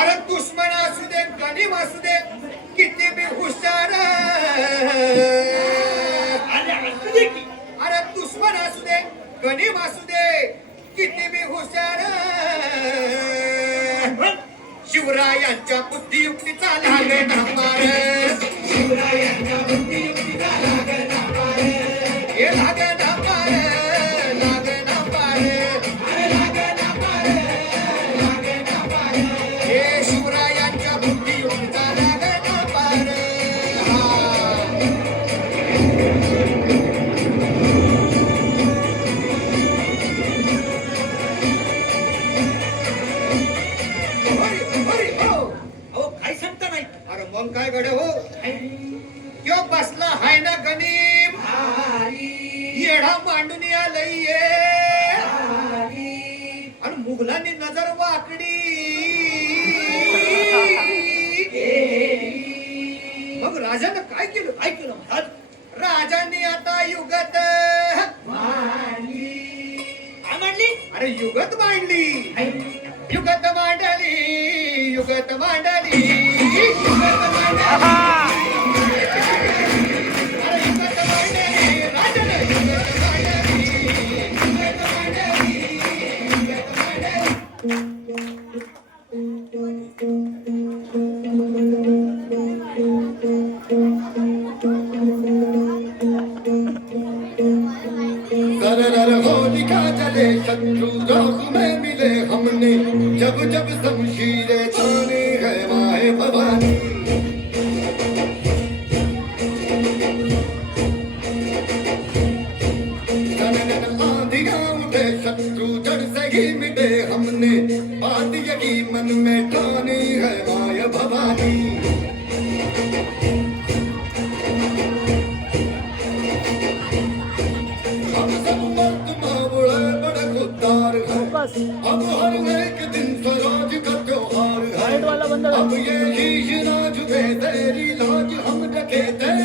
अरे दुश्मन असू दे गणिम असू दे किती बी हुशार अरे दुश्मन असू दे गणिम असू दे किती बी हुशार शिवरायांच्या बुद्धियुक्तीचा लागे नामार. शिवरायांच्या बुद्धियुक्तीचा लागे नामार. हे लागे हो अहो काय सांगता नाही. अरे मग काय गडे हो? यो बसला हाय ना गणिम. येडा मांडून आलंय ये. आणि मुघलांनी नजर वाकडी. मग राजानं काय केलं? काय केलं महाराज? राजांनी आता युगत काय मांडली? अरे युगत मांडली. युगत मांडली. शत्रु राख में मिले हमने। जब जब शमशीरें ताने है माए भवानी। आंधियां उठे शत्रु जड़ से ही मिटे हमने। बात यही मन में ठानी है माया भवानी। हैं अब हर एक दिन स्वराज का त्योहार है। अब ये शीश ना झुके तेरी लाज हम रखे तेरे